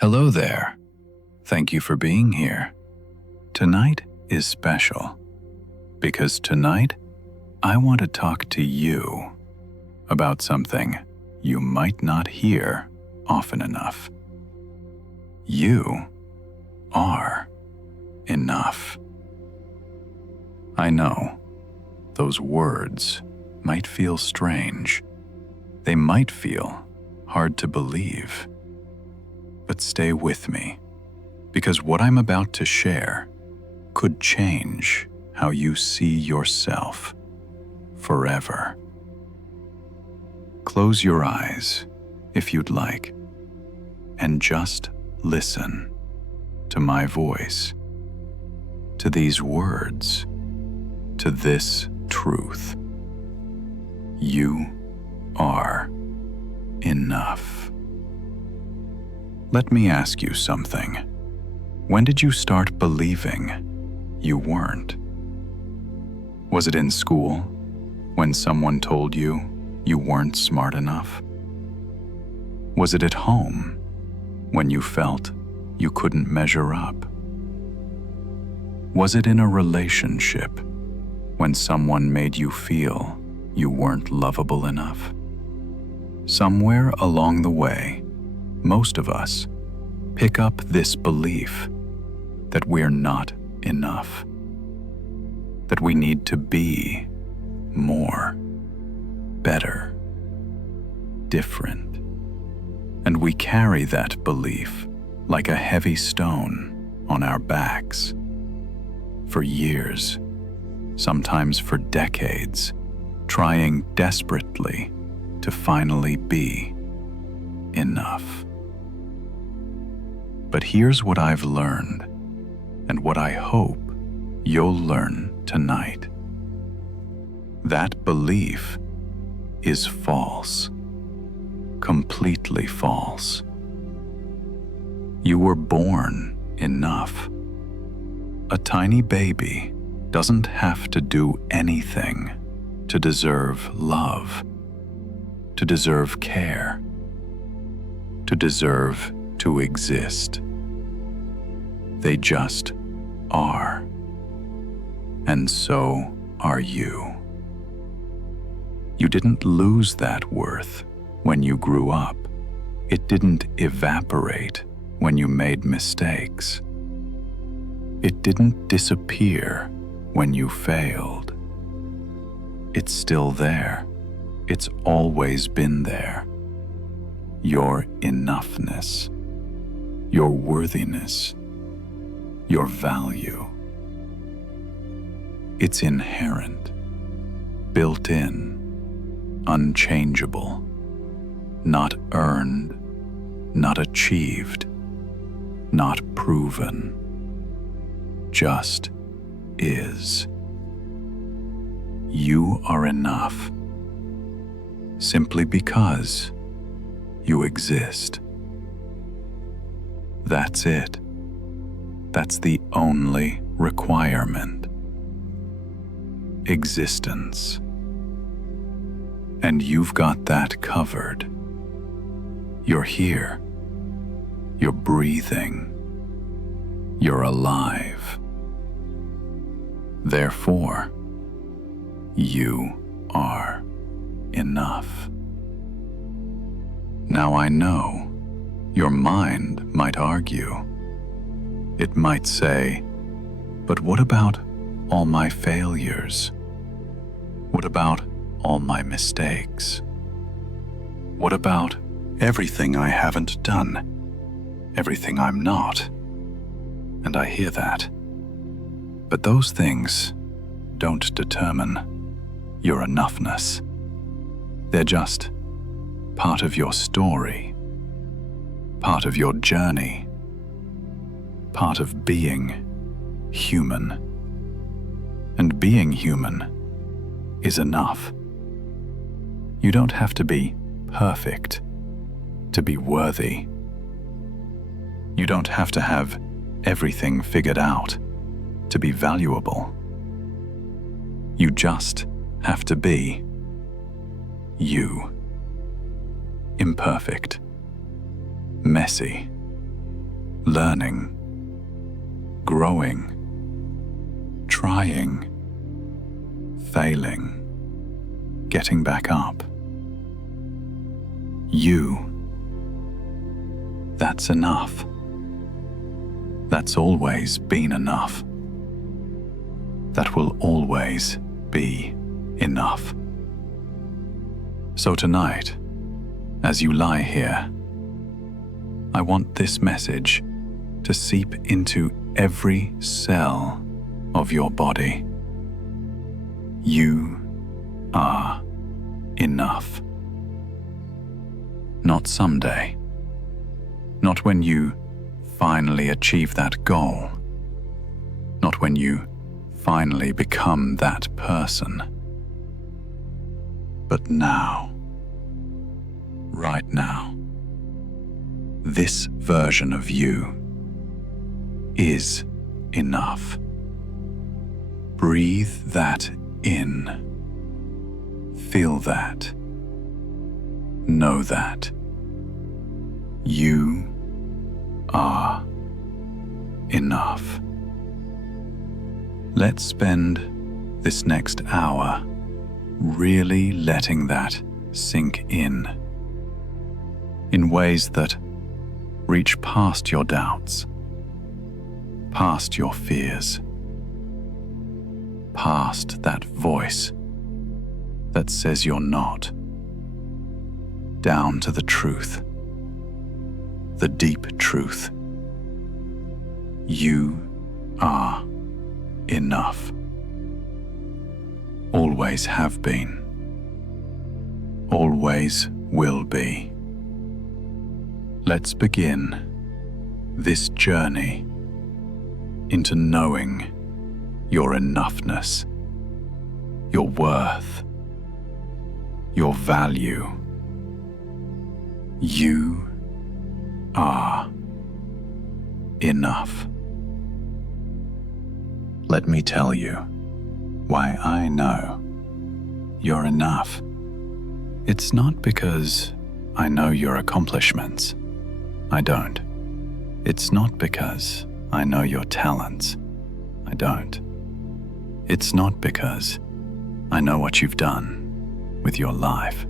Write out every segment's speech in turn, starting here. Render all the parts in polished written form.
Hello there. Thank you for being here. Tonight is special because tonight I want to talk to you about something you might not hear often enough. You are enough. I know those words might feel strange. They might feel hard to believe. But stay with me, because what I'm about to share could change how you see yourself forever. Close your eyes if you'd like, and just listen to my voice, to these words, to this truth. You are enough. Let me ask you something. When did you start believing you weren't? Was it in school, when someone told you you weren't smart enough? Was it at home, when you felt you couldn't measure up? Was it in a relationship, when someone made you feel you weren't lovable enough? Somewhere along the way, most of us pick up this belief that we're not enough, that we need to be more, better, different. And we carry that belief like a heavy stone on our backs for years, sometimes for decades, trying desperately to finally be enough. But here's what I've learned, and what I hope you'll learn tonight. That belief is false, completely false. You were born enough. A tiny baby doesn't have to do anything to deserve love, to deserve care, to deserve to exist. They just are. And so are you. You didn't lose that worth when you grew up. It didn't evaporate when you made mistakes. It didn't disappear when you failed. It's still there. It's always been there. Your enoughness, your worthiness, your value. It's inherent, built in, unchangeable, not earned, not achieved, not proven, just is. You are enough simply because you exist. That's it. That's the only requirement. Existence. And you've got that covered. You're here. You're breathing. You're alive. Therefore, you are enough. Now I know your mind might argue. It might say, but what about all my failures? What about all my mistakes? What about everything I haven't done? Everything I'm not? And I hear that. But those things don't determine your enoughness. They're just part of your story, part of your journey, part of being human. And being human is enough. You don't have to be perfect to be worthy. You don't have to have everything figured out to be valuable. You just have to be you. Imperfect, messy, learning, growing, trying, failing, getting back up. You. That's enough. That's always been enough. That will always be enough. So tonight, as you lie here, I want this message to seep into every cell of your body. You are enough. Not someday. Not when you finally achieve that goal. Not when you finally become that person. But now. Right now. This version of you is enough. Breathe that in. Feel that. Know that. You are enough. Let's spend this next hour really letting that sink in ways that reach past your doubts, past your fears, past that voice that says you're not, down to the truth, the deep truth. You are enough. Always have been. Always will be. Let's begin this journey into knowing your enoughness, your worth, your value. You are enough. Let me tell you why I know you're enough. It's not because I know your accomplishments. I don't. It's not because I know your talents. I don't. It's not because I know what you've done with your life.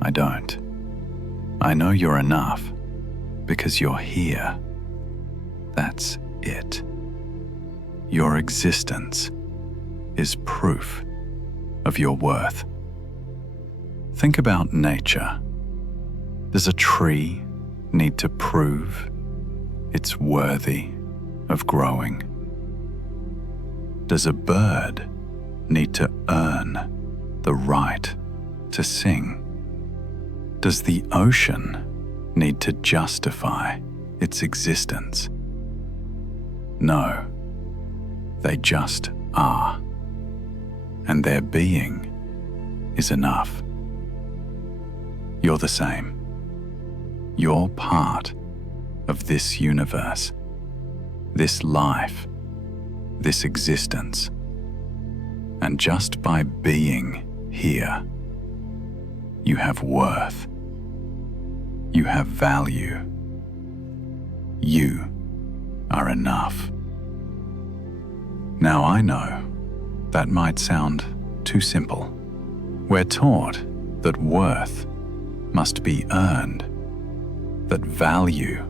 I don't. I know you're enough because you're here. That's it. Your existence is proof of your worth. Think about nature. Does a tree need to prove it's worthy of growing? Does a bird need to earn the right to sing? Does the ocean need to justify its existence? No, they just are, and their being is enough. You're the same. You're part of this universe, this life, this existence. And just by being here, you have worth. You have value. You are enough. Now I know that might sound too simple. We're taught that worth must be earned, that value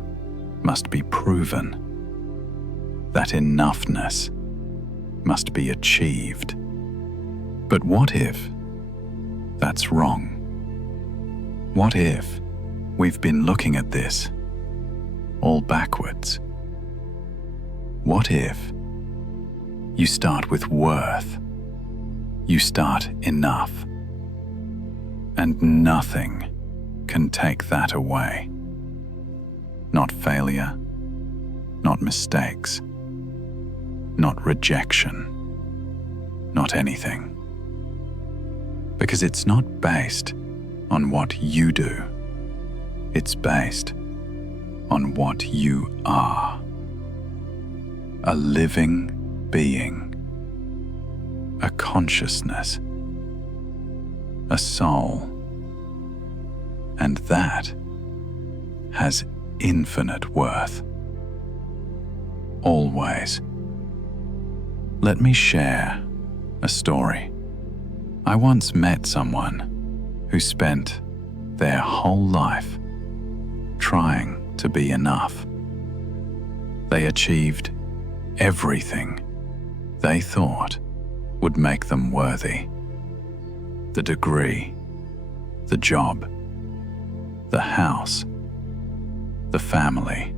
must be proven, that enoughness must be achieved. But what if that's wrong? What if we've been looking at this all backwards? What if you start with worth, you start enough, and nothing can take that away? Not failure, not mistakes, not rejection, not anything. Because it's not based on what you do. It's based on what you are. A living being. A consciousness. A soul. And that has infinite worth. always. Let me share a story. I once met someone who spent their whole life trying to be enough. They achieved everything they thought would make them worthy. The degree, the job, the house, the family,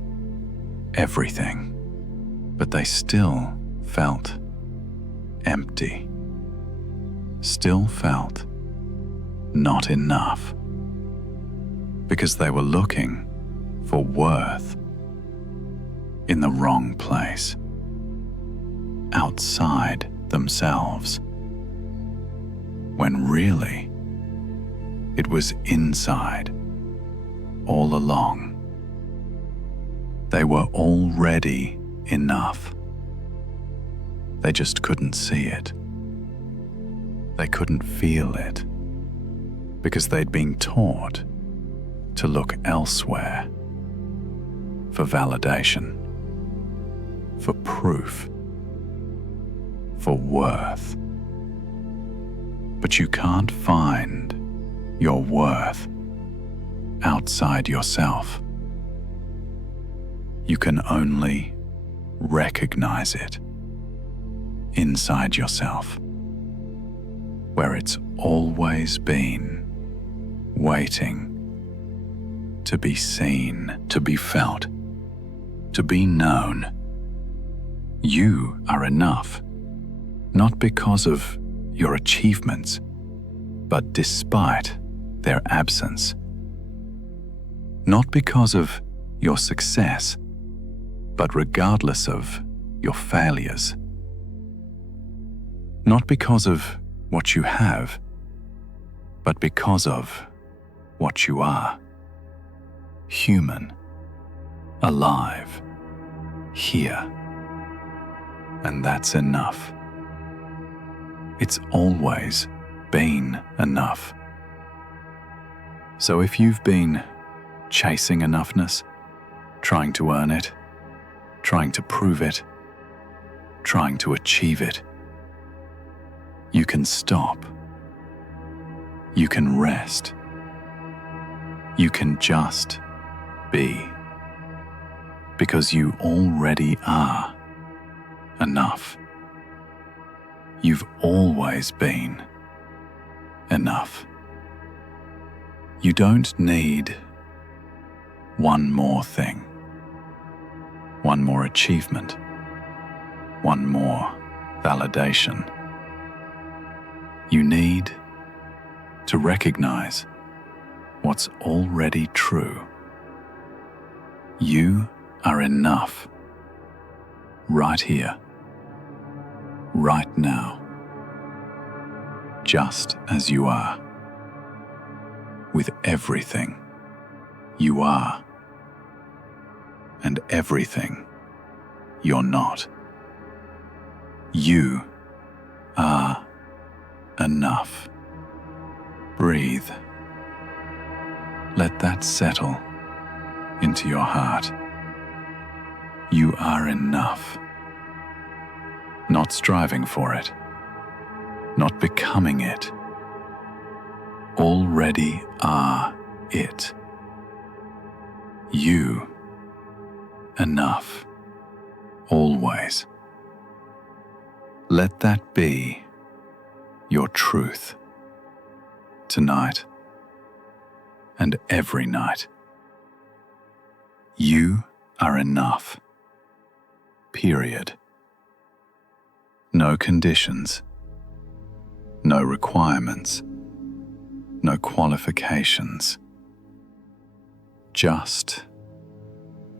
everything. But they still felt empty, still felt not enough, because they were looking for worth in the wrong place, outside themselves, when really it was inside all along. They were already enough. They just couldn't see it. They couldn't feel it because they'd been taught to look elsewhere for validation, for proof, for worth. But you can't find your worth outside yourself. You can only recognize it inside yourself, where it's always been, waiting to be seen, to be felt, to be known. You are enough, not because of your achievements, but despite their absence. Not because of your success, but regardless of your failures. Not because of what you have, but because of what you are. Human, alive, here. And that's enough. It's always been enough. So if you've been chasing enoughness, trying to earn it, trying to prove it, trying to achieve it, you can stop. You can rest. You can just be. Because you already are enough. You've always been enough. You don't need one more thing, one more achievement, one more validation. You need to recognize what's already true. You are enough, right here, right now, just as you are, with everything you are and everything you're not. You are enough. Breathe. Let that settle into your heart. You are enough. Not striving for it, not becoming it. Already are it. You, enough, always. Let that be your truth tonight and every night. You are enough. Period. No conditions, no requirements, no qualifications. Just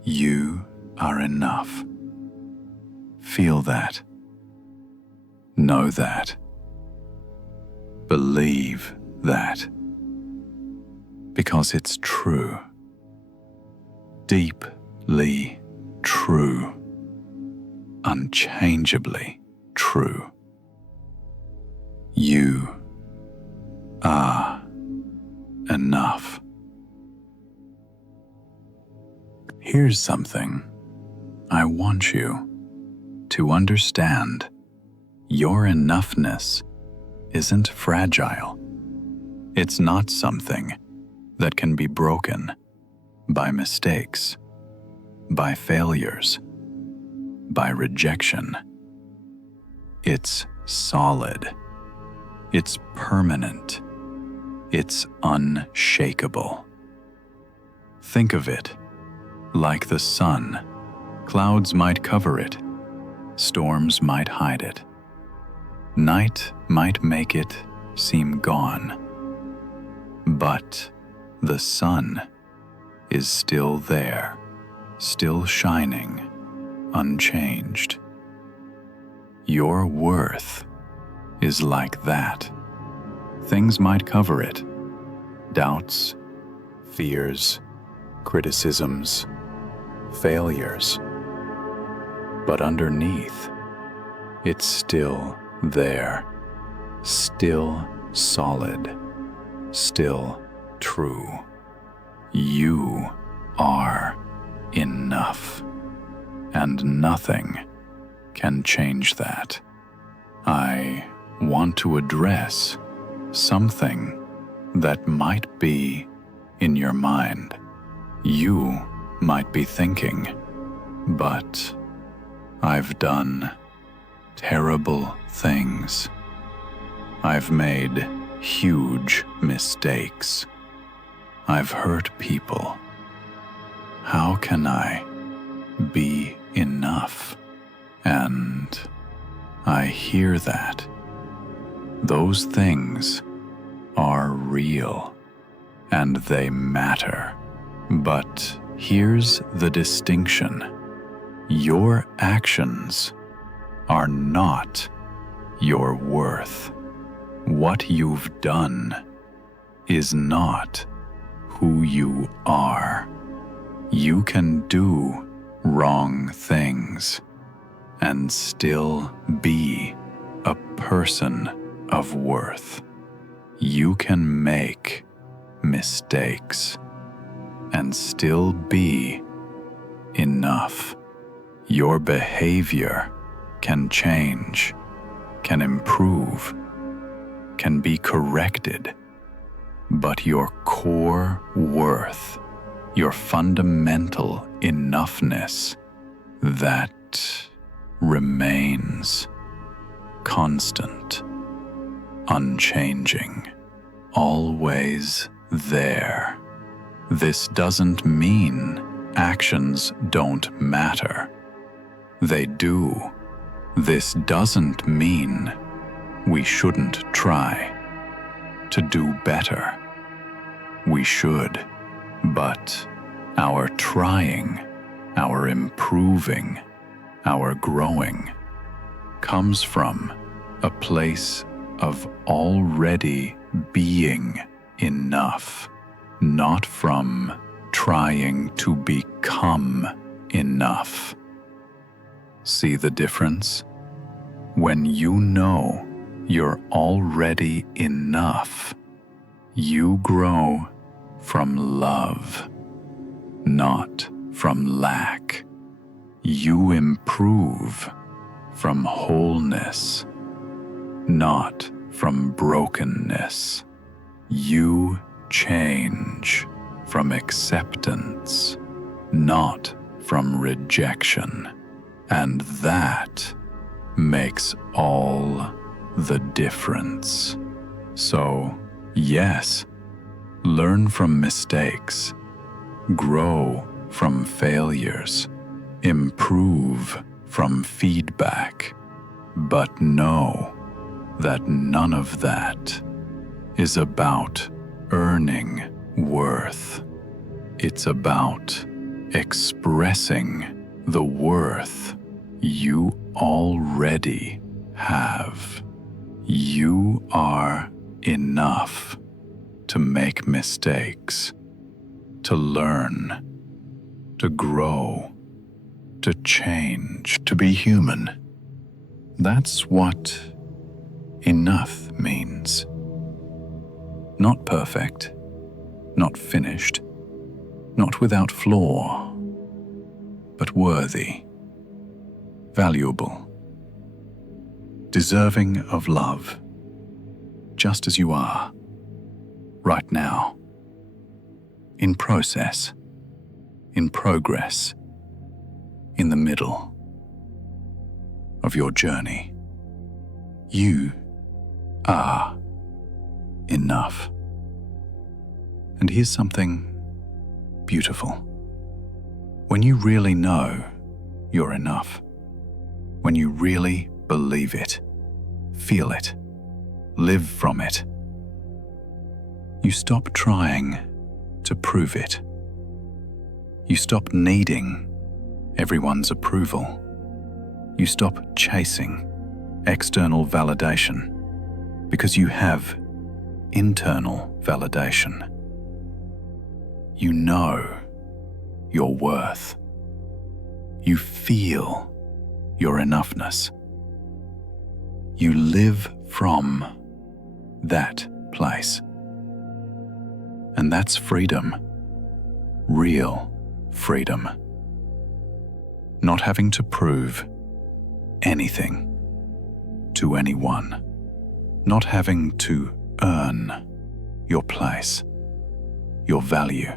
you are enough. Feel that. Know that. Believe that. Because it's true. Deeply true. Unchangeably true. You are enough. Here's something I want you to understand your enoughness isn't fragile. It's not something that can be broken by mistakes, by failures, by rejection. It's solid. It's permanent. It's unshakable. Think of it like the sun. Clouds might cover it. Storms might hide it. Night might make it seem gone. But the sun is still there, still shining, unchanged. Your worth is like that. Things might cover it. Doubts, fears, criticisms, failures. But underneath, it's still there, still solid, still true. You are enough, and nothing can change that. I want to address something that might be in your mind. You might be thinking, but I've done terrible things. I've made huge mistakes. I've hurt people. How can I be enough? And I hear that. Those things are real and they matter. But here's the distinction. Your actions are not your worth. What you've done is not who you are. You can do wrong things and still be a person of worth. You can make mistakes and still be enough. Your behavior can change, can improve, can be corrected, but your core worth, your fundamental enoughness, that remains constant, unchanging, always there. This doesn't mean actions don't matter. They do. This doesn't mean we shouldn't try to do better. We should, but our trying, our improving, our growing comes from a place of already being enough, not from trying to become enough. See the difference? When you know you're already enough, you grow from love, not from lack. You improve from wholeness, not from brokenness. You change from acceptance, not from rejection. And that makes all the difference. So, yes, learn from mistakes, grow from failures, improve from feedback, but know that none of that is about earning worth. It's about expressing the worth you already have. You are enough to make mistakes, to learn, to grow, to change, to be human. That's what enough means. Not perfect, not finished, not without flaw, but worthy, valuable, deserving of love, just as you are, right now, in process, in progress, in the middle of your journey. You are enough. And here's something beautiful. When you really know you're enough, when you really believe it, feel it, live from it, you stop trying to prove it. You stop needing everyone's approval. You stop chasing external validation because you have internal validation. You know your worth. You feel your enoughness. You live from that place. And that's freedom, real freedom. Not having to prove anything to anyone. Not having to earn your place, your value,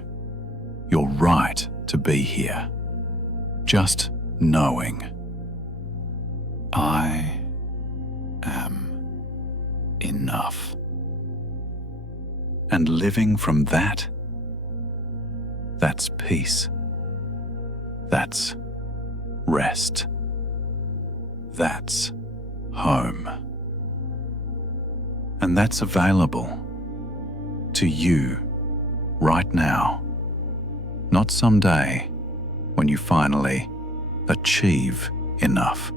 your right to be here. Just knowing I am enough. And living from that, that's peace. That's rest. That's home. And that's available to you right now, not someday when you finally achieve enough,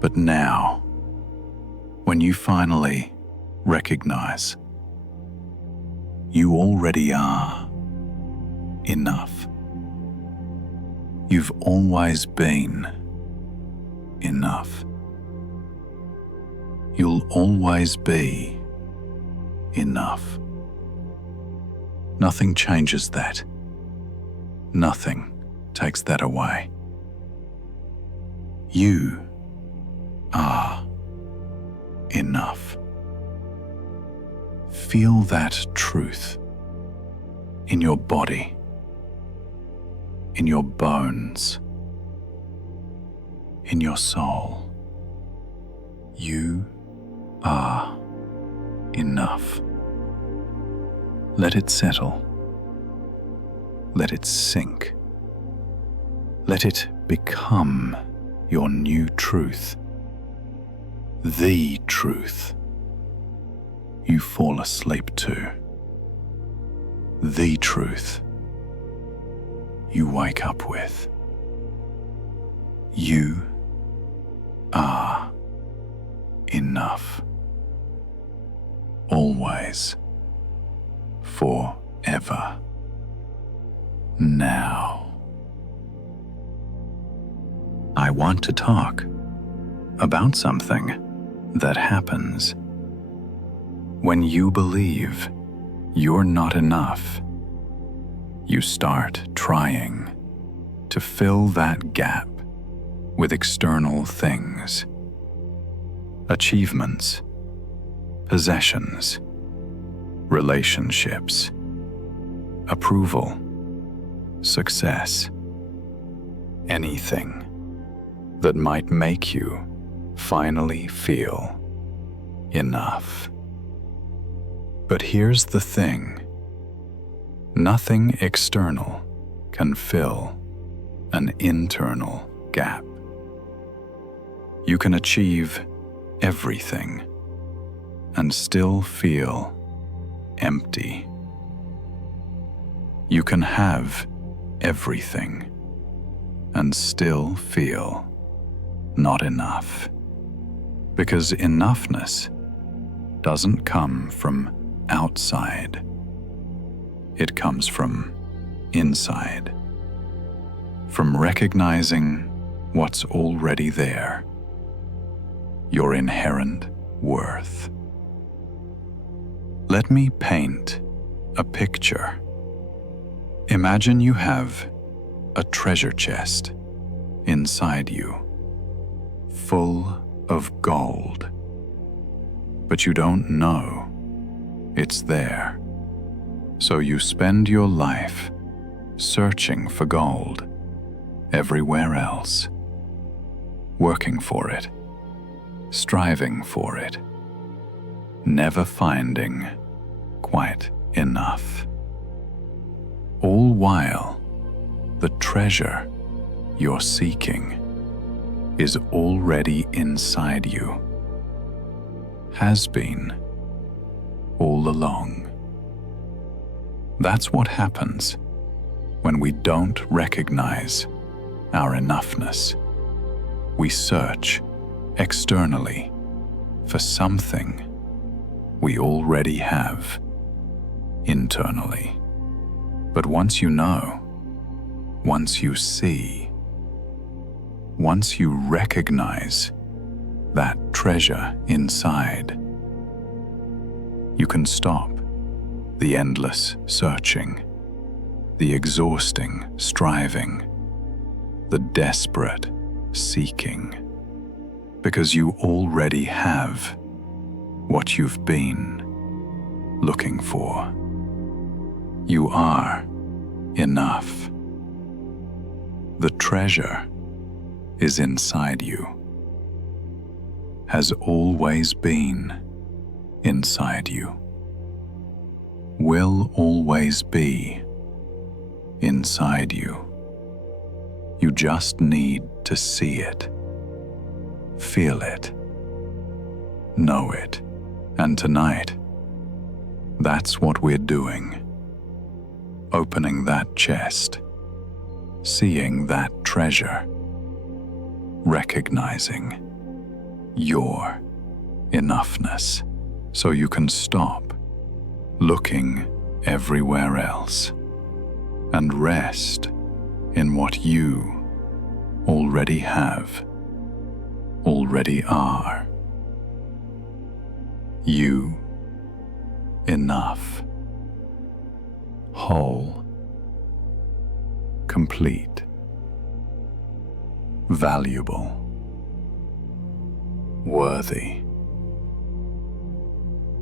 but now when you finally recognize you already are enough. You've always been enough. You'll always be enough. Nothing changes that. Nothing takes that away. You are enough. Feel that truth in your body, in your bones, in your soul. You are enough. Let it settle. Let it sink. Let it become your new truth. The truth you fall asleep to. The truth you wake up with. You are enough. Always. Forever. Now. I want to talk about something that happens when you believe you're not enough. You start trying to fill that gap with external things, achievements, possessions, relationships, approval, success, anything that might make you finally feel enough. But here's the thing. Nothing external can fill an internal gap. You can achieve everything and still feel empty. You can have everything and still feel not enough. Because enoughness doesn't come from outside. It comes from inside. From recognizing what's already there. Your inherent worth. Let me paint a picture. Imagine you have a treasure chest inside you, full of gold. But you don't know it's there. So you spend your life searching for gold everywhere else, working for it, striving for it, never finding quite enough. All while, the treasure you're seeking is already inside you, has been all along. That's what happens when we don't recognize our enoughness. We search externally for something we already have internally. But once you know, once you see, once you recognize that treasure inside, you can stop the endless searching, the exhausting striving, the desperate seeking, because you already have what you've been looking for. You are enough. The treasure is inside you, has always been inside you, will always be inside you. You just need to see it, feel it, know it. And tonight, that's what we're doing. Opening that chest, seeing that treasure, recognizing your enoughness, so you can stop looking everywhere else and rest in what you already have, already are. You enough, whole, complete, valuable, worthy,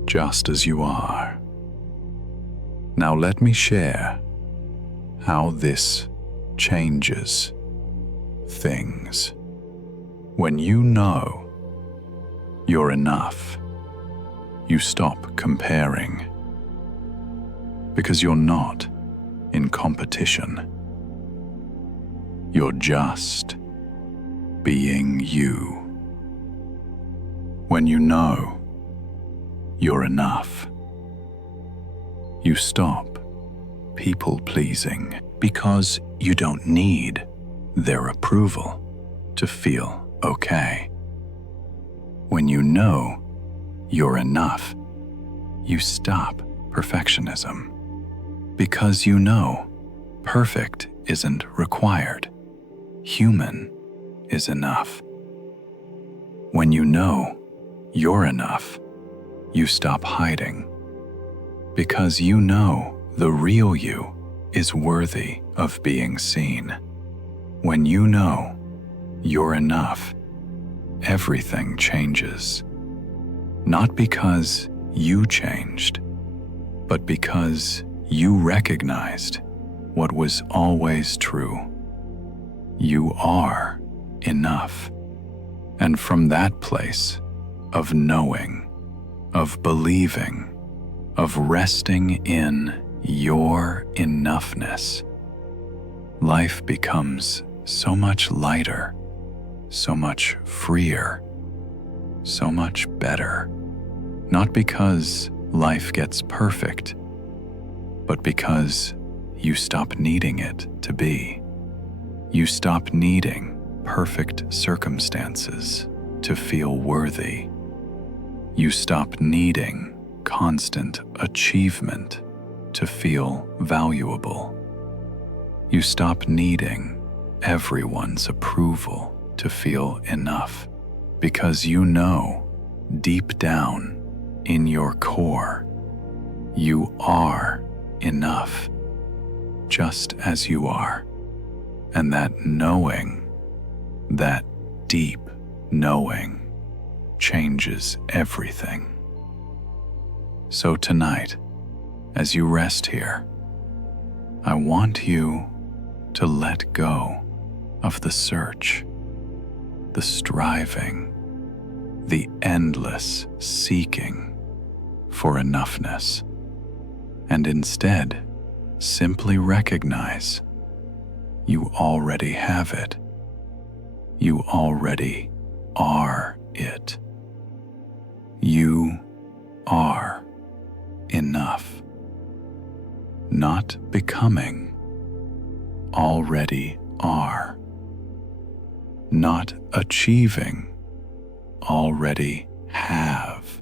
just as you are. Now let me share how this changes things. When you know you're enough, you stop comparing, because you're not in competition. You're just being you. When you know you're enough, you stop people-pleasing, because you don't need their approval to feel okay. When you know you're enough, you stop perfectionism, because you know perfect isn't required. Human is enough. When you know you're enough, you stop hiding, because you know the real you is worthy of being seen. When you know you're enough, everything changes. Not because you changed, but because you recognized what was always true. You are enough. And from that place of knowing, of believing, of resting in your enoughness, life becomes so much lighter, so much freer, so much better. Not because life gets perfect, but because you stop needing it to be. You stop needing perfect circumstances to feel worthy. You stop needing constant achievement to feel valuable. You stop needing everyone's approval to feel enough, because you know deep down in your core, you are enough, just as you are. And that knowing, that deep knowing, changes everything. So tonight, as you rest here, I want you to let go of the search, the striving, the endless seeking for enoughness, and instead simply recognize you already have it. You already are it. You are enough. Not becoming, already are. Not achieving, already have.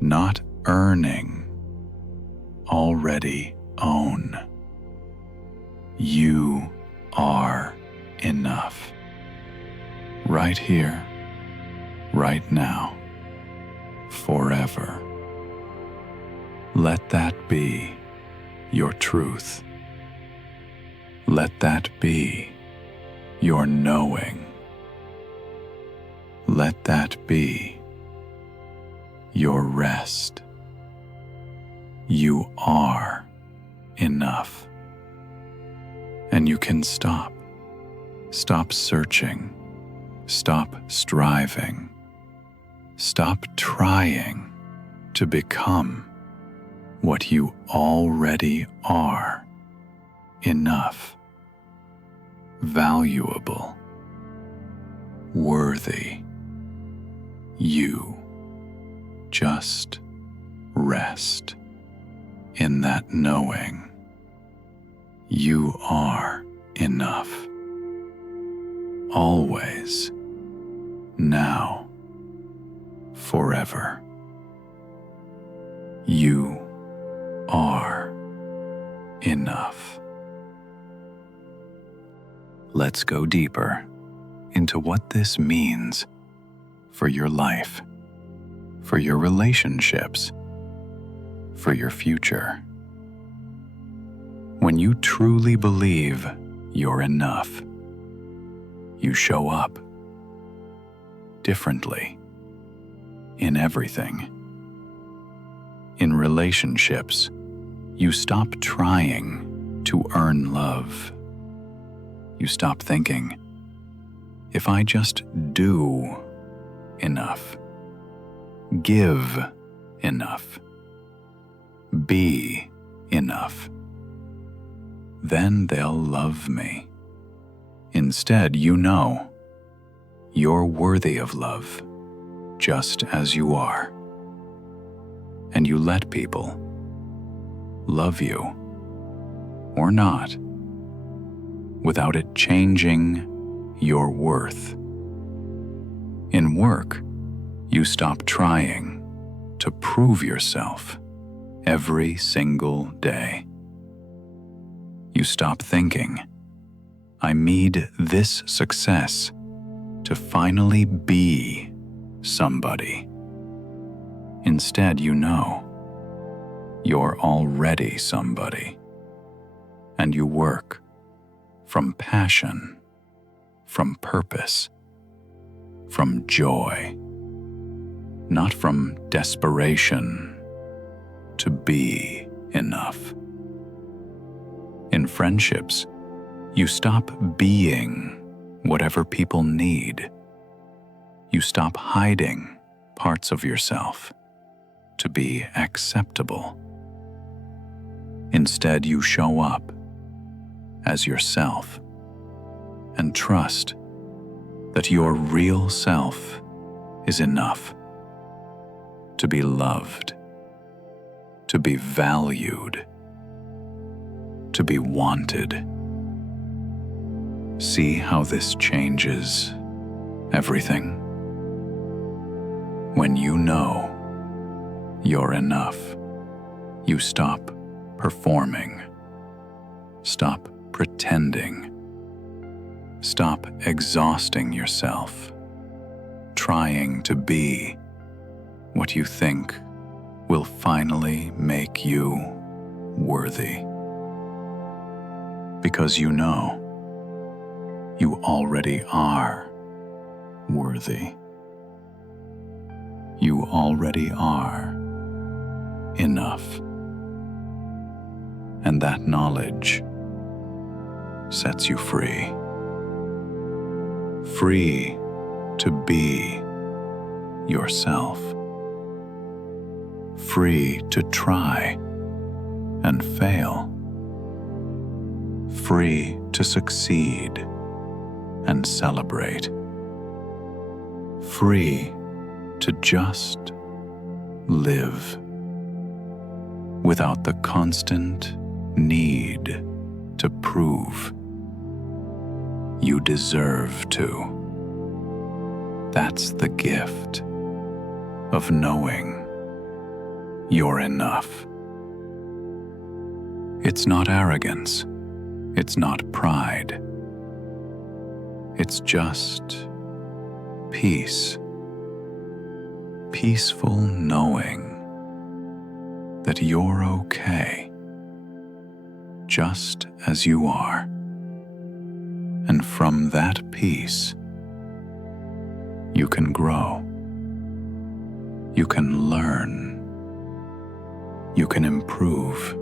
Not earning, already own. You are enough. Right here, right now, forever. Let that be your truth. Let that be your knowing. Let that be your rest. You are enough. And you can stop. Stop searching. Stop striving. Stop trying to become what you already are. Enough. Valuable. Worthy. You. Just rest in that knowing. You are enough. Always. Now. Forever. You are enough. Let's go deeper into what this means for your life, for your relationships, for your future. When you truly believe you're enough, you show up differently in everything. In relationships, you stop trying to earn love. You stop thinking, if I just do enough, give enough, be enough, then they'll love me. Instead, you know you're worthy of love just as you are. And you let people love you or not without it changing your worth. In work, you stop trying to prove yourself every single day. You stop thinking, I need this success to finally be somebody. Instead, you know you're already somebody, and you work from passion, from purpose, from joy, not from desperation to be enough. In friendships, you stop being whatever people need. You stop hiding parts of yourself to be acceptable. Instead, you show up as yourself and trust that your real self is enough to be loved, to be valued, to be wanted. See how this changes everything? When you know you're enough, you stop performing, stop pretending, stop exhausting yourself, trying to be what you think will finally make you worthy. Because you know you already are worthy. you already are enough. And that knowledge sets you free. Free to be yourself. Free to try and fail. Free to succeed and celebrate. Free to just live without the constant need to prove you deserve to. That's the gift of knowing you're enough. It's not arrogance. It's not pride. It's just peace. Peaceful knowing that you're okay just as you are. And from that peace, you can grow. You can learn. You can improve.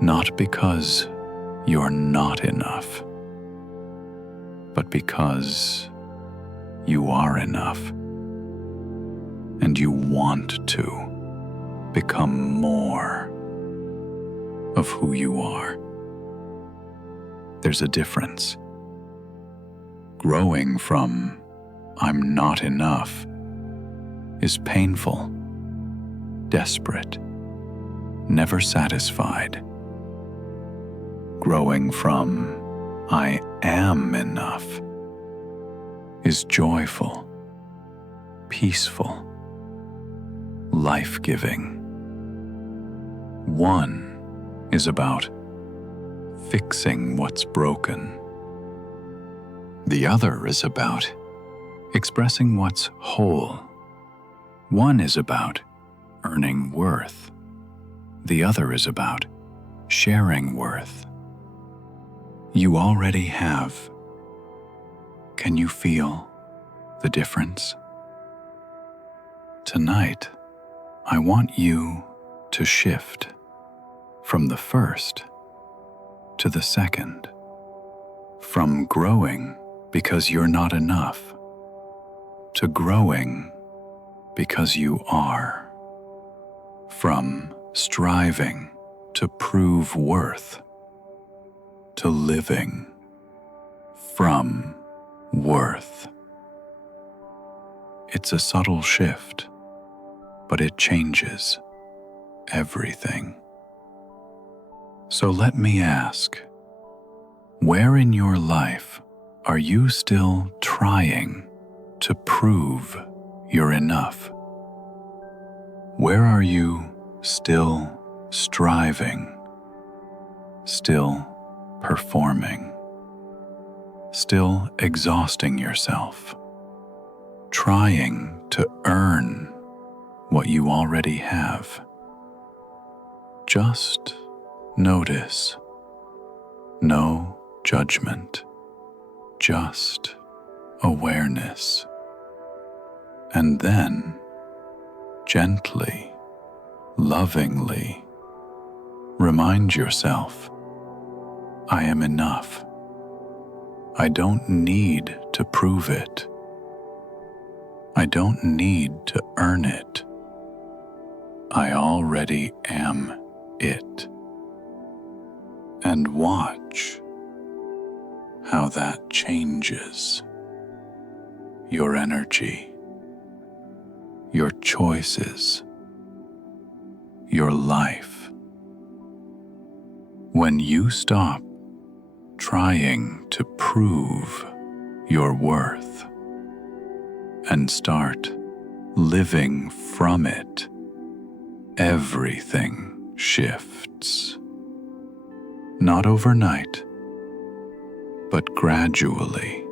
Not because you're not enough, but because you are enough. And you want to become more of who you are. There's a difference. Growing from "I'm not enough" is painful, desperate, never satisfied. Growing from "I am enough" is joyful, peaceful, life-giving. One is about fixing what's broken. The other is about expressing what's whole. One is about earning worth. The other is about sharing worth. You already have. Can you feel the difference? Tonight, I want you to shift from the first to the second, from growing because you're not enough to growing because you are, from striving to prove worth to living from worth. It's a subtle shift, but it changes everything. So let me ask, where in your life are you still trying to prove you're enough? Where are you still striving, still performing, still exhausting yourself, trying to earn what you already have? Just notice. No judgment, just awareness. And then, gently, lovingly, remind yourself, I am enough. I don't need to prove it. I don't need to earn it. I already am it. And watch how that changes your energy, your choices, your life. When you stop trying to prove your worth and start living from it, everything shifts. Not overnight, but gradually,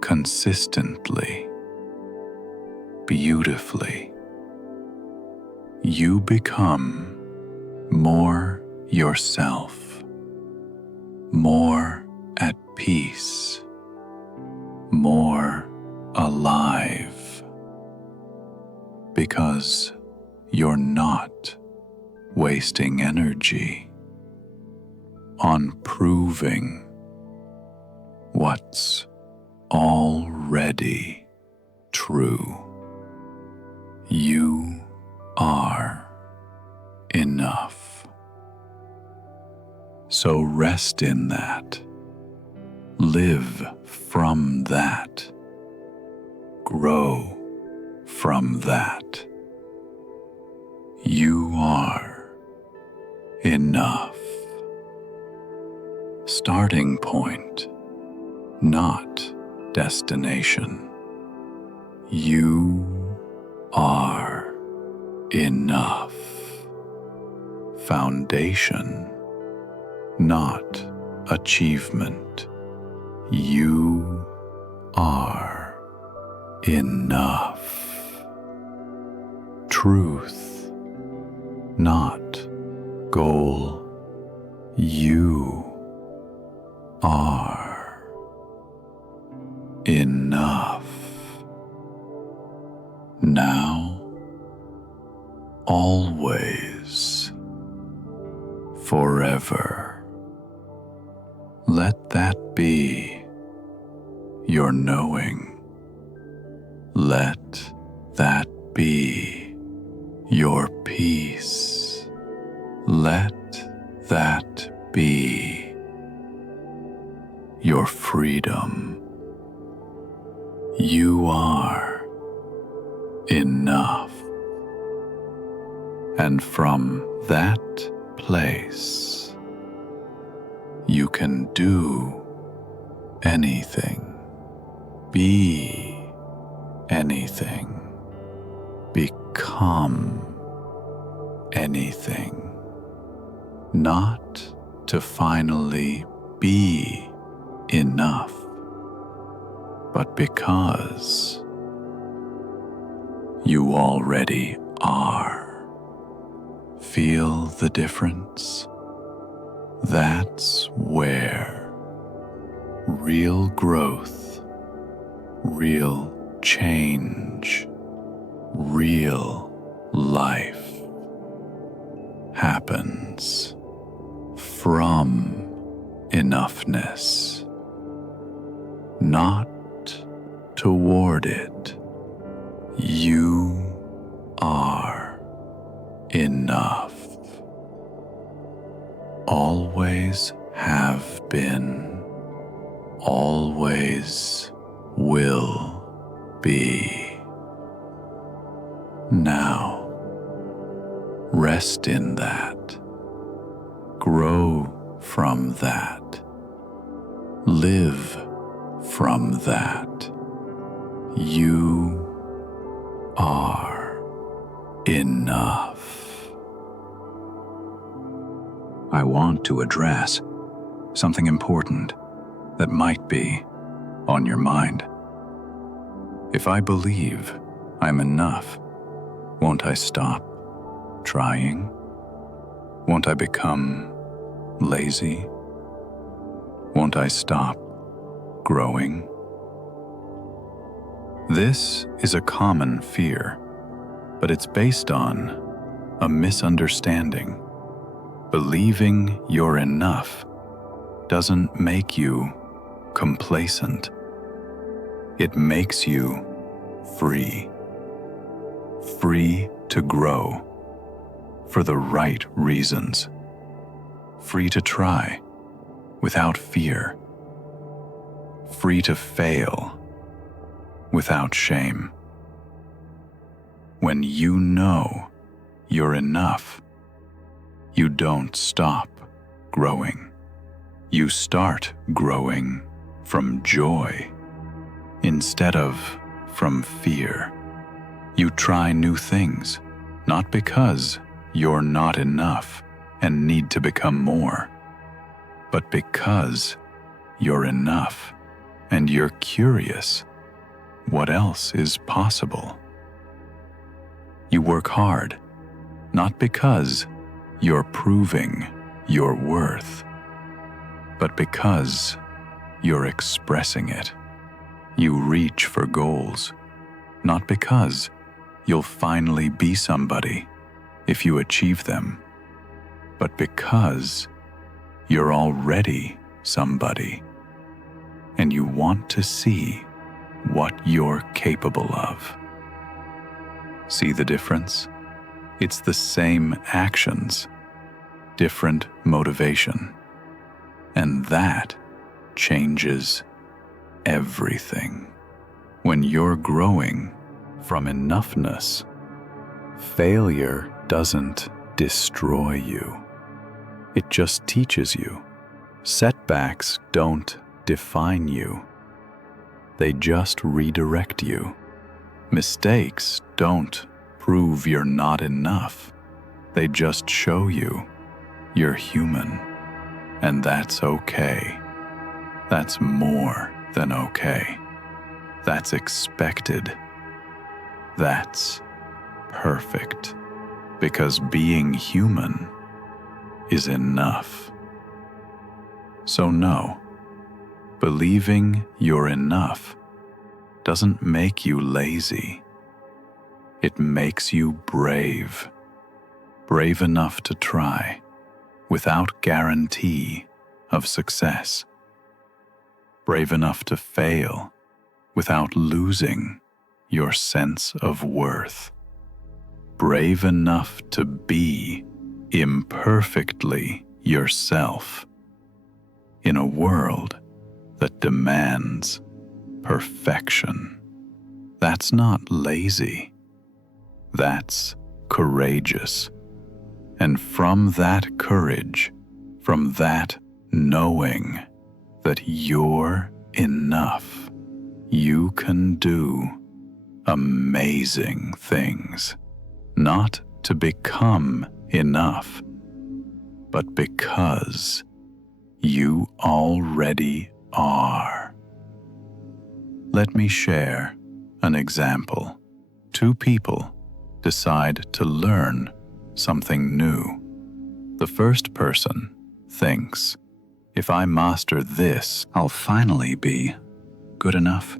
consistently, beautifully. You become more yourself, more at peace, more alive. because you're not wasting energy on proving what's already true. You are enough. So rest in that. Live from that. Grow from that. You are enough. Starting point, not destination. You are enough. Foundation, not achievement. You are enough. Truth, not goal. You are enough. Now, always, forever. Let that be your knowing. Let that be your peace. Let that be your freedom. You are enough. And from that place, you can do anything, be anything, become anything, not to finally be enough, but because you already are. Feel the difference? That's where real growth, real change, real life happens. From enoughness, not toward it. You are enough. Always have been, always will be. Now, rest in that. Grow from that. Live from that. You are enough. I want to address something important that might be on your mind. If I believe I'm enough, won't I stop trying? Won't I become lazy? Won't I stop growing? This is a common fear, but it's based on a misunderstanding. Believing you're enough doesn't make you complacent. It makes you free. Free to grow for the right reasons. Free to try without fear. Free to fail without shame. When you know you're enough, you don't stop growing. You start growing from joy instead of from fear. You try new things, not because you're not enough and need to become more, but because you're enough and you're curious what else is possible. You work hard, not because you're proving your worth, but because you're expressing it. You reach for goals, not because you'll finally be somebody if you achieve them, but because you're already somebody and you want to see what you're capable of. See the difference? It's the same actions, different motivation, and that changes everything. When you're growing from enoughness, failure doesn't destroy you. It just teaches you. Setbacks don't define you. They just redirect you. Mistakes don't prove you're not enough. They just show you you're human, and that's okay. That's more than okay. That's expected. That's perfect, because being human is enough. So no, believing you're enough doesn't make you lazy. It makes you brave. Brave enough to try without guarantee of success. Brave enough to fail without losing your sense of worth. Brave enough to be imperfectly yourself in a world that demands perfection. That's not lazy. That's courageous. And from that courage, from that knowing that you're enough, you can do amazing things. Not to become enough, but because you already are. Let me share an example. Two people decide to learn something new. The first person thinks, if I master this, I'll finally be good enough,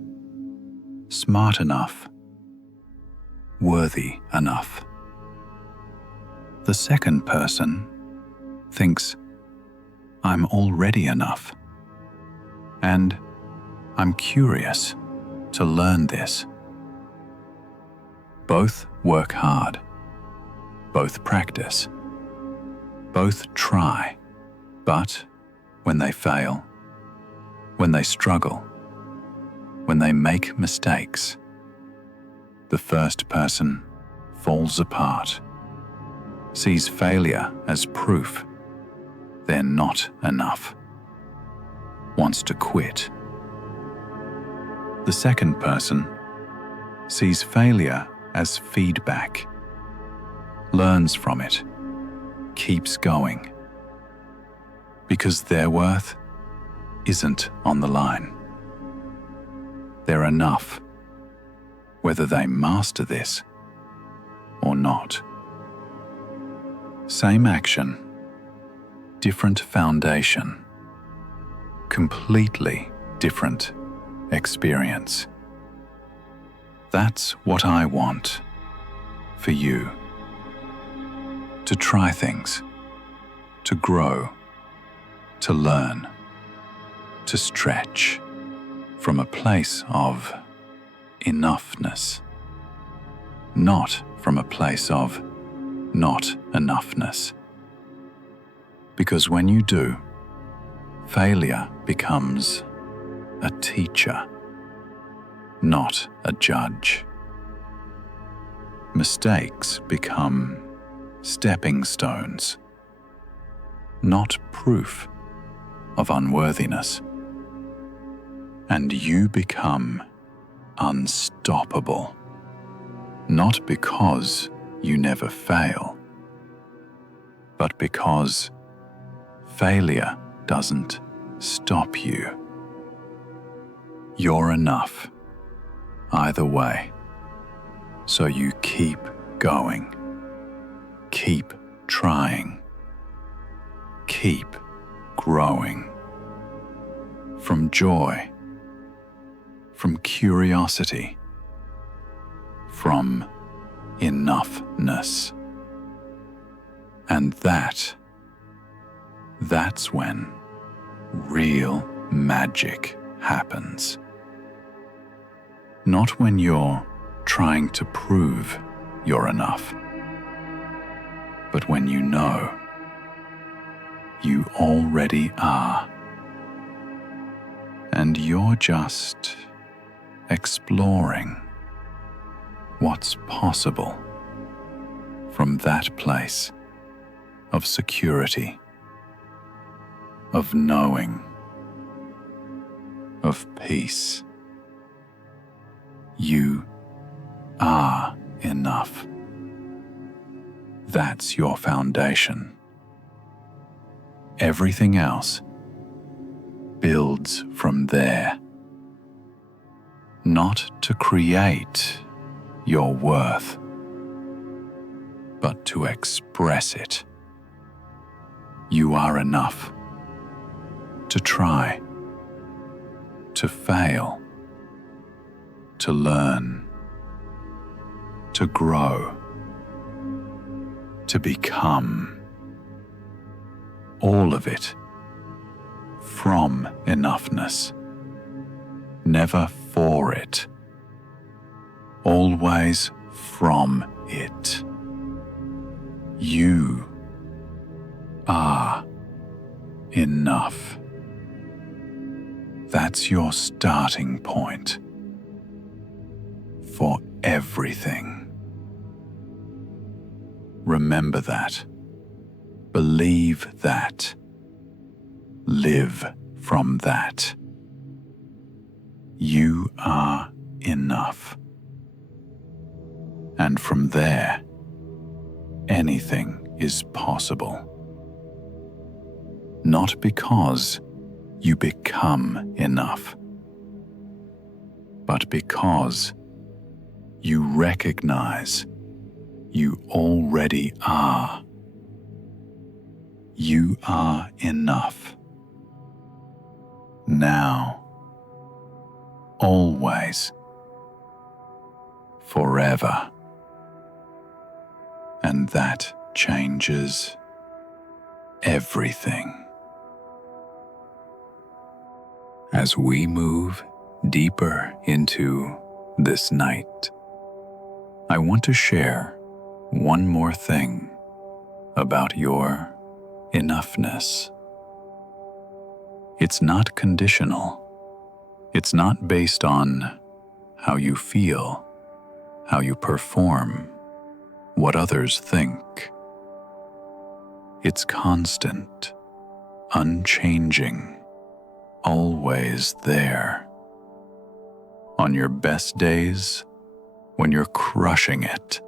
smart enough, worthy enough. The second person thinks, I'm already enough, and I'm curious to learn this. Both work hard, both practice, both try, but when they fail, when they struggle, when they make mistakes, the first person falls apart, sees failure as proof they're not enough, wants to quit. The second person sees failure as feedback, learns from it, keeps going, because their worth isn't on the line. They're enough, whether they master this or not. Same action, different foundation, completely different experience. That's what I want for you. To try things, to grow, to learn, to stretch from a place of enoughness, not from a place of not enoughness. Because when you do, failure becomes a teacher, not a judge. Mistakes become stepping stones, not proof of unworthiness. And you become unstoppable, not because you never fail, but because failure doesn't stop you. You're enough, either way, so you keep going, keep trying, keep growing. From joy, from curiosity, from enoughness. And that's when real magic happens. Not when you're trying to prove you're enough, but when you know you already are, and you're just exploring what's possible from that place of security, of knowing, of peace. You are enough. That's your foundation. Everything else builds from there. Not to create your worth, but to express it. You are enough to try, to fail, to learn, to grow, to become. All of it from enoughness, never for it, always from it. You are enough. That's your starting point for everything. Remember that. Believe that. Live from that. You are enough. And from there, anything is possible. Not because you become enough, but because you recognize you already are. You are enough. Now, always, forever. And that changes everything. As we move deeper into this night, I want to share one more thing about your enoughness. It's not conditional. It's not based on how you feel, how you perform, what others think. It's constant, unchanging, always there. On your best days, when you're crushing it,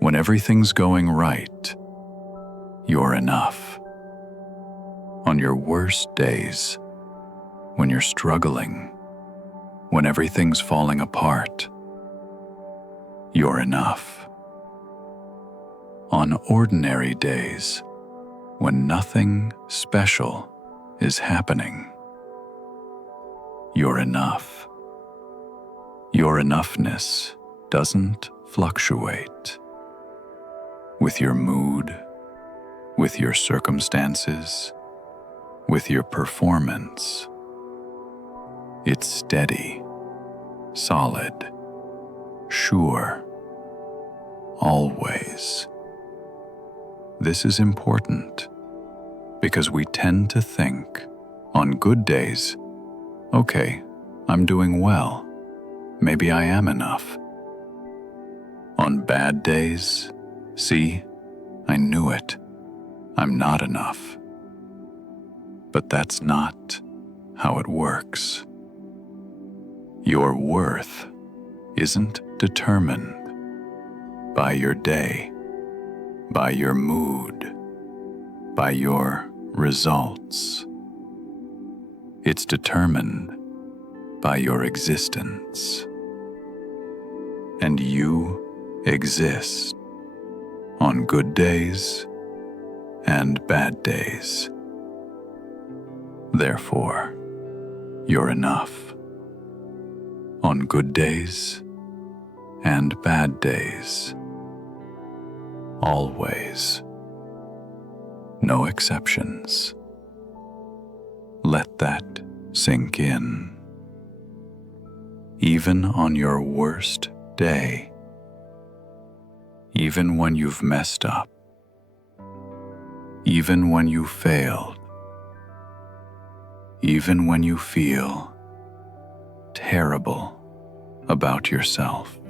when everything's going right, you're enough. On your worst days, when you're struggling, when everything's falling apart, you're enough. On ordinary days, when nothing special is happening, you're enough. Your enoughness doesn't fluctuate with your mood, with your circumstances, with your performance. It's steady, solid, sure, always. This is important because we tend to think on good days, okay, I'm doing well, maybe I am enough. On bad days, see, I knew it, I'm not enough. But that's not how it works. Your worth isn't determined by your day, by your mood, by your results. It's determined by your existence. And you exist on good days and bad days. Therefore, you're enough on good days and bad days. always. No exceptions. Let that sink in. Even on your worst day, even when you've messed up, even when you failed, even when you feel terrible about yourself,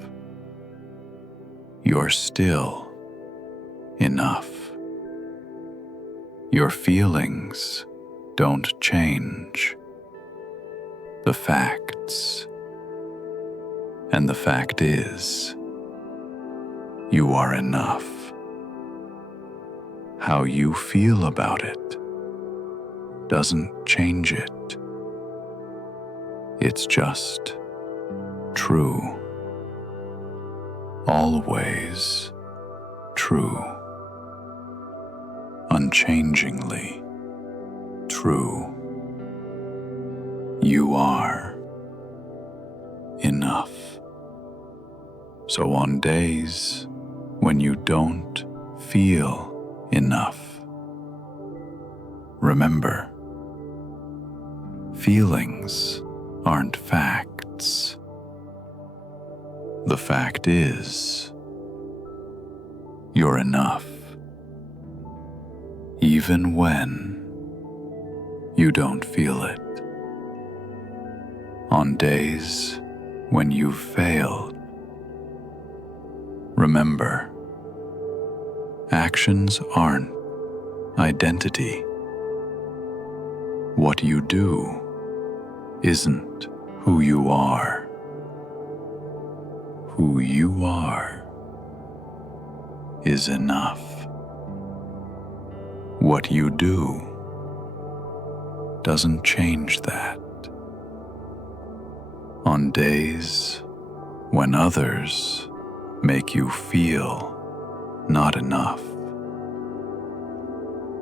you're still enough. Your feelings don't change. The facts. And the fact is, you are enough. How you feel about it doesn't change it. It's just true. Always true. Unchangingly true. You are enough. So on days when you don't feel enough, remember, feelings aren't facts. The fact is, you're enough. Even when you don't feel it. On days when you've failed, remember, actions aren't identity. What you do isn't who you are. Who you are is enough. What you do doesn't change that. On days when others make you feel not enough,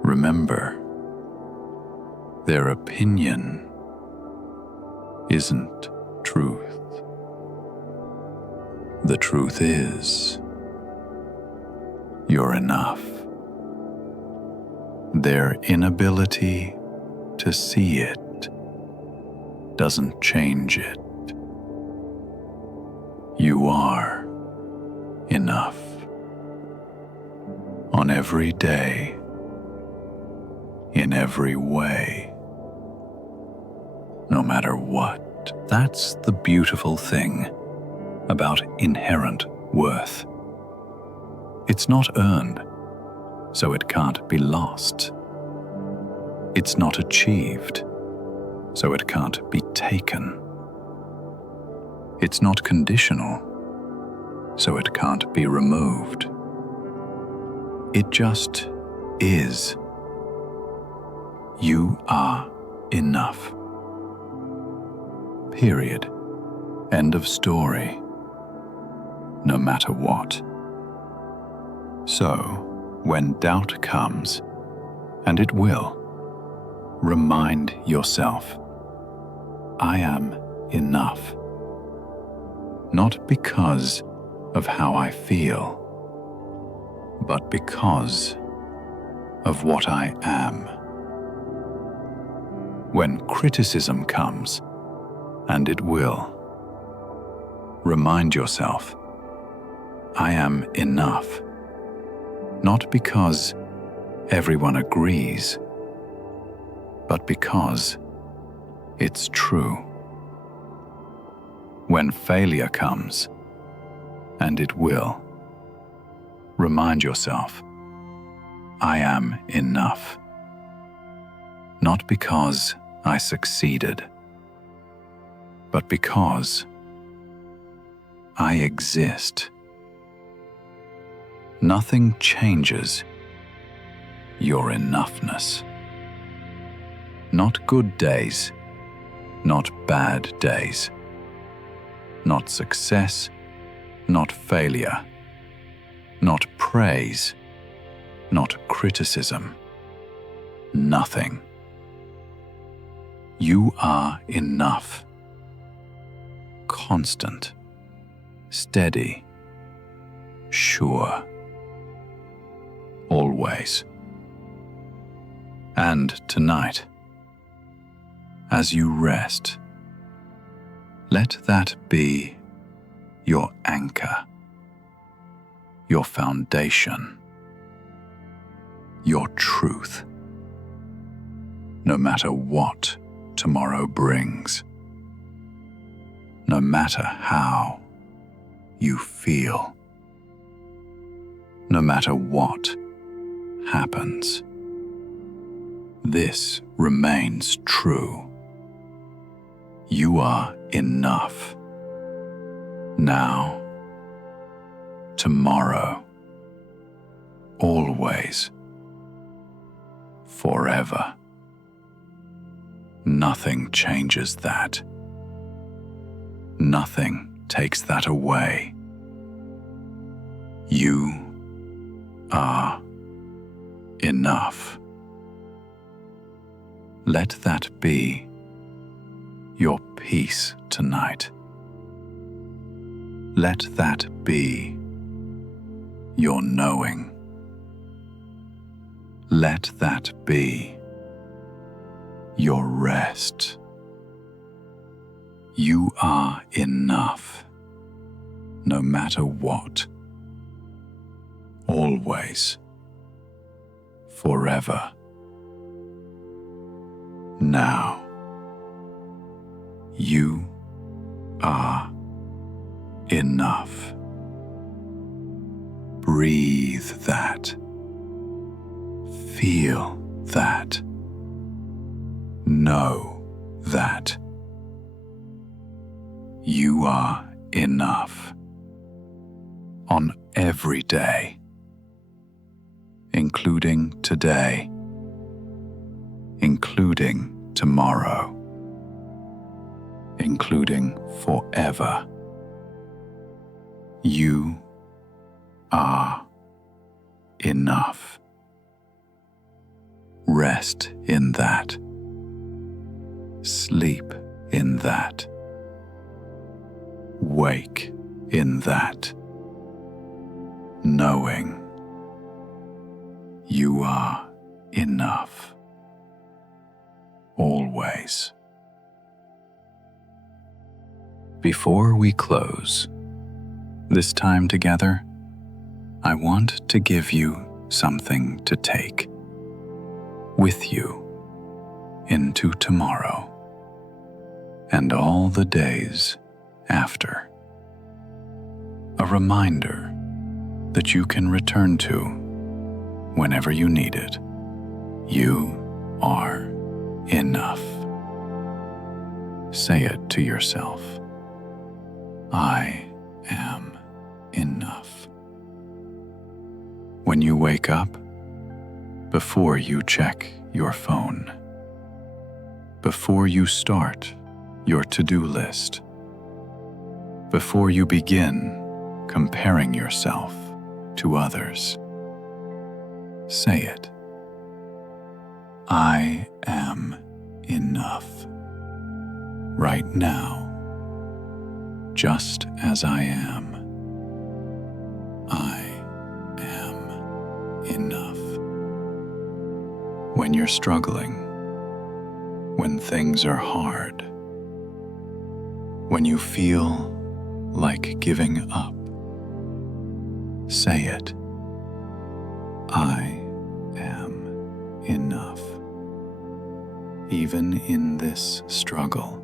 remember, their opinion isn't truth. The truth is, you're enough. Their inability to see it doesn't change it. You are enough. On every day, in every way, no matter what. That's the beautiful thing about inherent worth. It's not earned, so it can't be lost. It's not achieved, so it can't be taken. It's not conditional, so it can't be removed. It just is. You are enough. Period. End of story. No matter what. So, when doubt comes, and it will, remind yourself, I am enough. Not because of how I feel, but because of what I am. When criticism comes, and it will, remind yourself, I am enough. Not because everyone agrees, but because it's true. When failure comes, and it will, remind yourself, I am enough. Not because I succeeded, but because I exist. Nothing changes your enoughness. Not good days, not bad days. Not success, not failure, not praise, not criticism. Nothing. You are enough. Constant, steady, sure. always. And tonight, as you rest, let that be your anchor, your foundation, your truth. No matter what tomorrow brings, no matter how you feel, no matter what happens, this remains true. You are enough. Now, tomorrow, always, forever. Nothing changes that. Nothing takes that away. You are enough. Let that be your peace tonight. Let that be your knowing. Let that be your rest. You are enough, no matter what. Always. Forever. Now. You are enough. Breathe that. Feel that. Know that. You are enough. On every day, including today, including tomorrow, including forever. You are enough. Rest in that. Sleep in that. Wake in that. Knowing you are enough. Always. Before we close this time together, I want to give you something to take with you into tomorrow and all the days after. A reminder that you can return to whenever you need it. You are enough. Say it to yourself. I am enough. When you wake up, before you check your phone, before you start your to-do list, before you begin comparing yourself to others, say it. I am enough. Right now, just as I am. I am enough. When you're struggling, when things are hard, when you feel like giving up, say it. I am enough. Even in this struggle,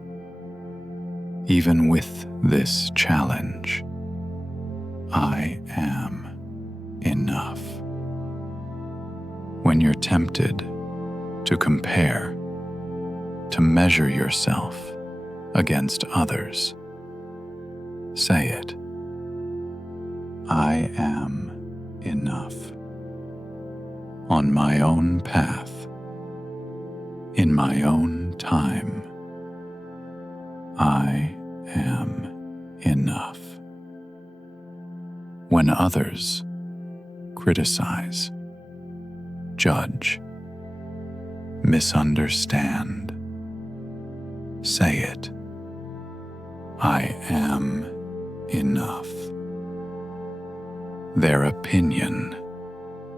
even with this challenge, I am enough. When you're tempted to compare, to measure yourself against others, say it. I am enough. On my own path, in my own time, I am enough. When others criticize, judge, misunderstand, say it. I am enough. Their opinion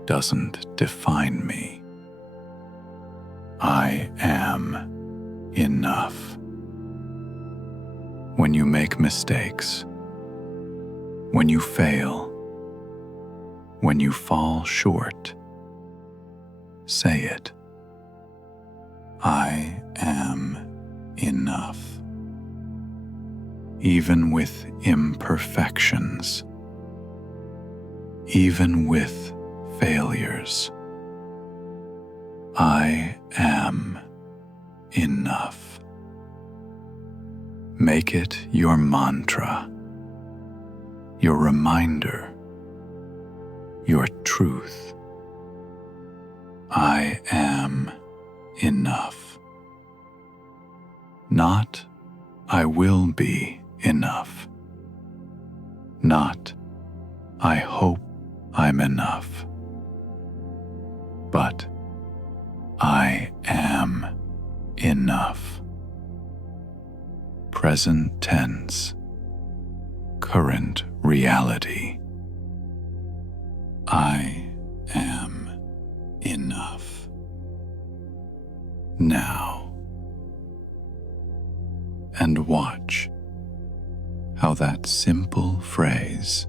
doesn't define me. I am enough. When you make mistakes, when you fail, when you fall short, say it. I am enough. Even with imperfections, even with failures, I am enough. Make it your mantra, your reminder, your truth. I am enough. Not I will be enough. Not I hope I'm enough. But I am enough. Present tense, current reality. I am enough. Now. And watch how that simple phrase,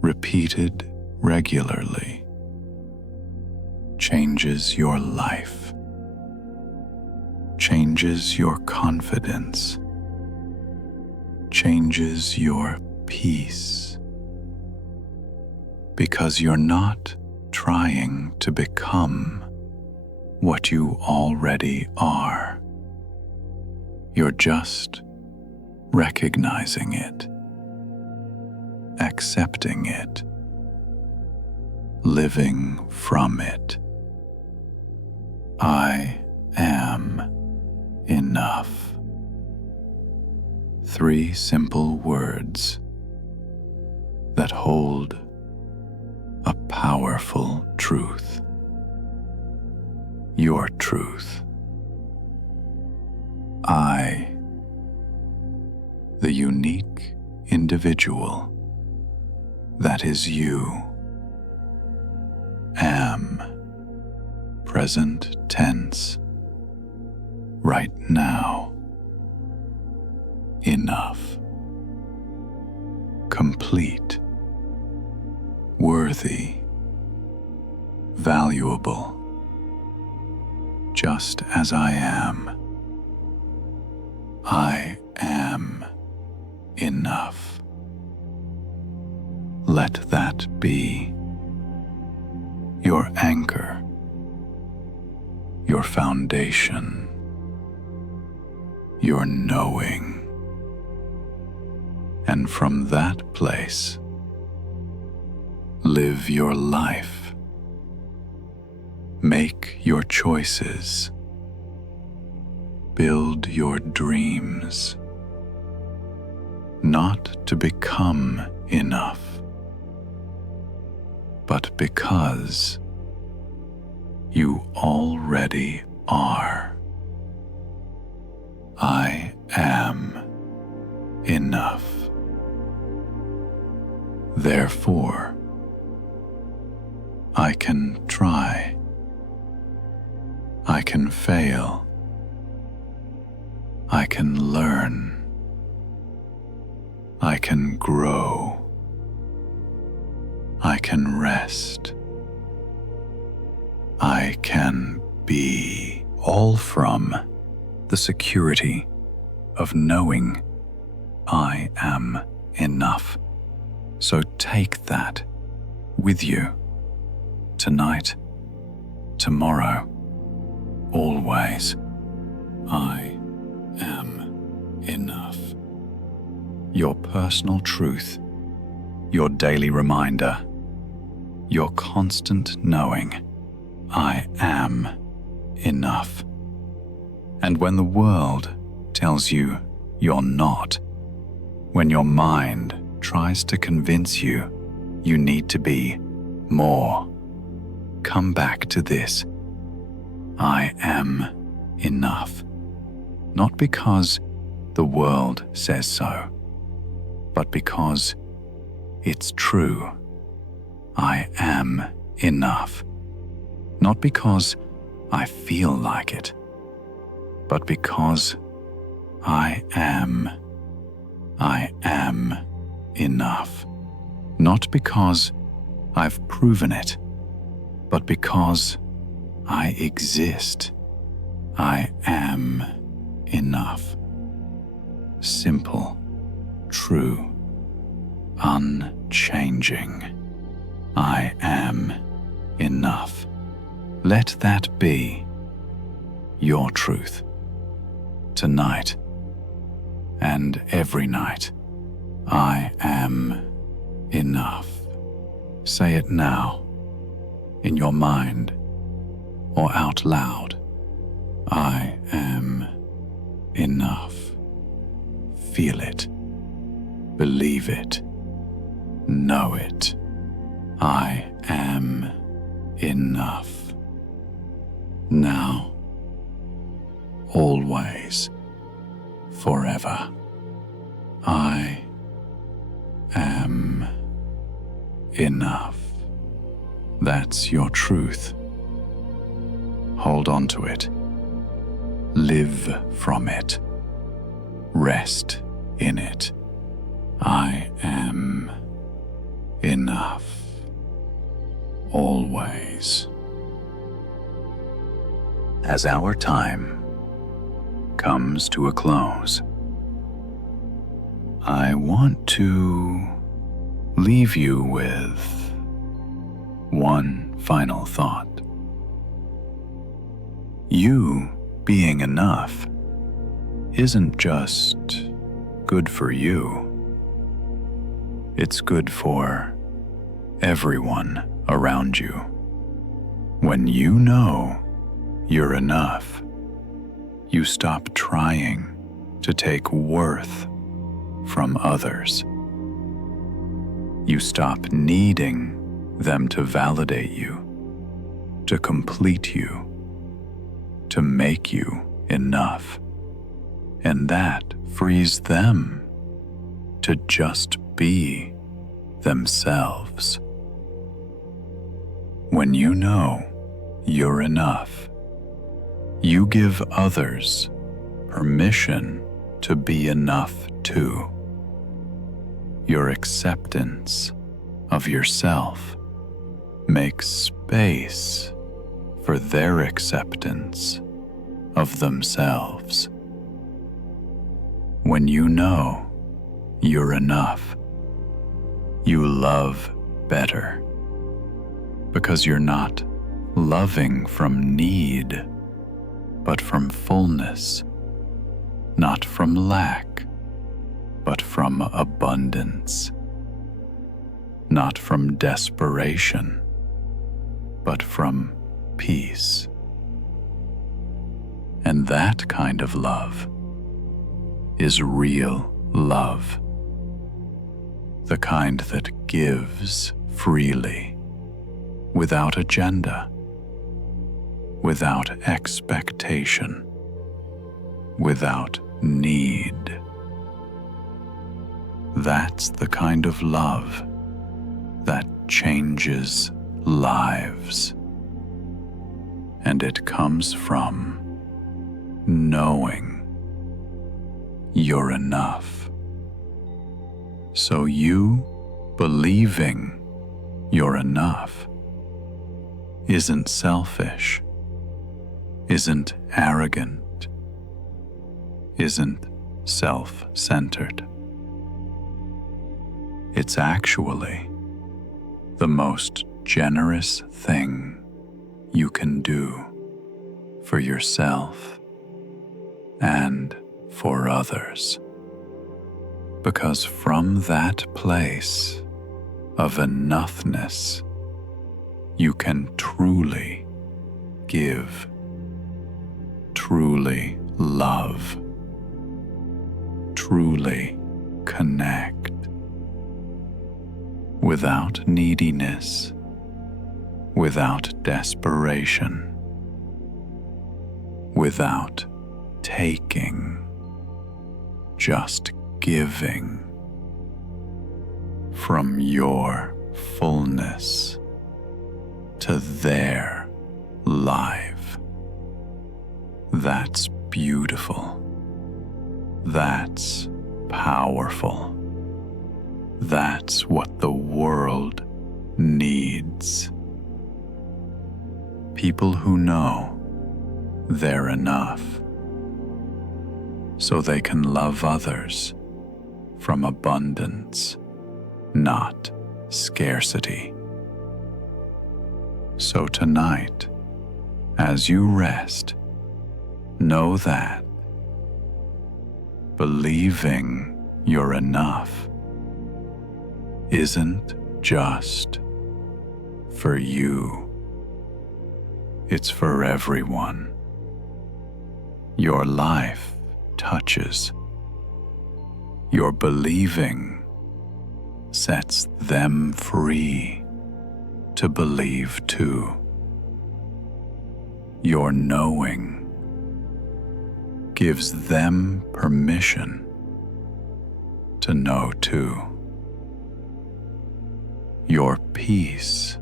repeated regularly, changes your life, changes your confidence, changes your peace, because you're not trying to become what you already are. You're just recognizing it, accepting it, living from it. I am enough. 3 simple words that hold a powerful truth. Your truth. I, the unique individual that is you, am, present tense, right now, enough, complete, worthy, valuable, just as I am. I am enough. Let that be your anchor, your foundation, your knowing. And from that place, live your life. Make your choices. Build your dreams, not to become enough, but because you already are. I am enough. Therefore, I can try. I can fail. I can learn. I can grow. I can rest. I can be, all from the security of knowing I am enough. So take that with you tonight, tomorrow, always. I am enough. Your personal truth, your daily reminder, your constant knowing, I am enough. And when the world tells you you're not, when your mind tries to convince you you need to be more, come back to this. I am enough. Not because the world says so, but because it's true. I am enough. Not because I feel like it, but because I am enough. Not because I've proven it, but because I exist. I am enough. Simple, true, unchanging. I am enough. Let that be your truth tonight and every night. I am enough. Say it now, in your mind or out loud. I am enough. Feel it, believe it, know it. I am enough. Now, always, forever. I am enough. That's your truth. Hold on to it. Live from it. Rest in it. I am enough. Always. As our time comes to a close, I want to leave you with one final thought. You being enough isn't just good for you. It's good for everyone around you. When you know you're enough, you stop trying to take worth from others. You stop needing them to validate you, to complete you, to make you enough. And that frees them to just be themselves. When you know you're enough, you give others permission to be enough too. Your acceptance of yourself makes space for their acceptance of themselves. When you know you're enough, you love better, because you're not loving from need, but from fullness, not from lack, but from abundance, not from desperation, but from peace. And that kind of love is real love, the kind that gives freely, without agenda, without expectation, without need. That's the kind of love that changes lives. And it comes from knowing you're enough. So you believing you're enough isn't selfish, isn't arrogant, isn't self-centered. It's actually the most generous thing you can do for yourself and for others. Because from that place of enoughness, you can truly give, truly love, truly connect, without neediness, without desperation, without taking, just giving from your fullness, to their life. That's beautiful. That's powerful. That's what the world needs. People who know they're enough, so they can love others from abundance, not scarcity. So tonight, as you rest, know that believing you're enough isn't just for you. It's for everyone your life touches. Your believing sets them free to believe too. Your knowing gives them permission to know too. Your peace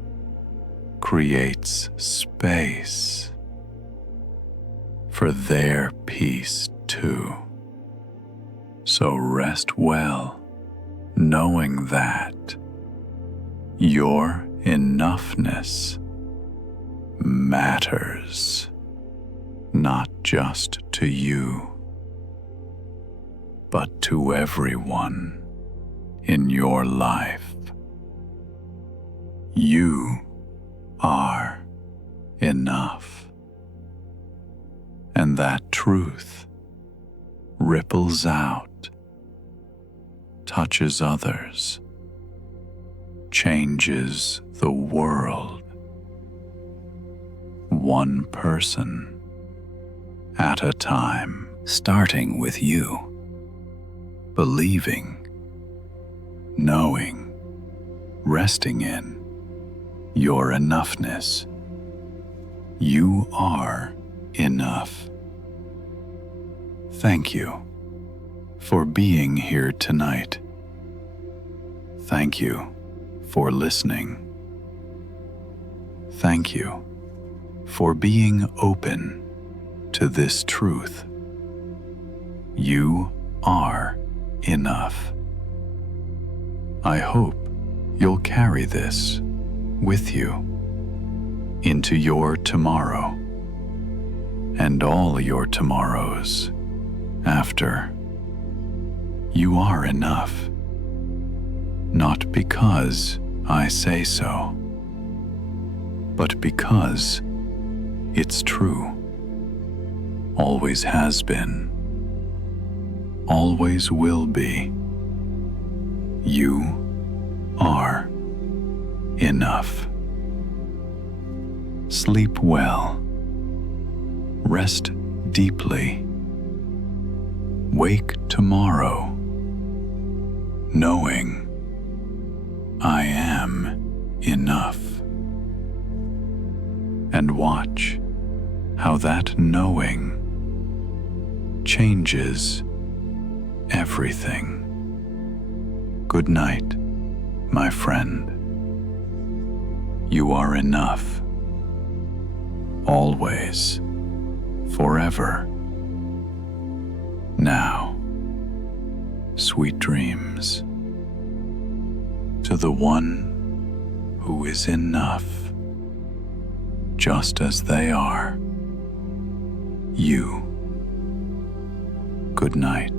creates space for their peace too. So rest well, knowing that your enoughness matters, not just to you, but to everyone in your life. You are enough, and that truth ripples out, touches others, changes the world, one person at a time, starting with you, believing, knowing, resting in your enoughness. You are enough. Thank you for being here tonight. Thank you for listening. Thank you for being open to this truth. You are enough. I hope you'll carry this with you into your tomorrow and all your tomorrows after. You are enough, not because I say so, but because it's true. Always has been, always will be. You are enough. Sleep well. Rest deeply. Wake tomorrow knowing I am enough. And watch how that knowing changes everything. Good night, my friend. You are enough. Always. Forever. Now, sweet dreams. To the one who is enough, just as they are. You. Good night.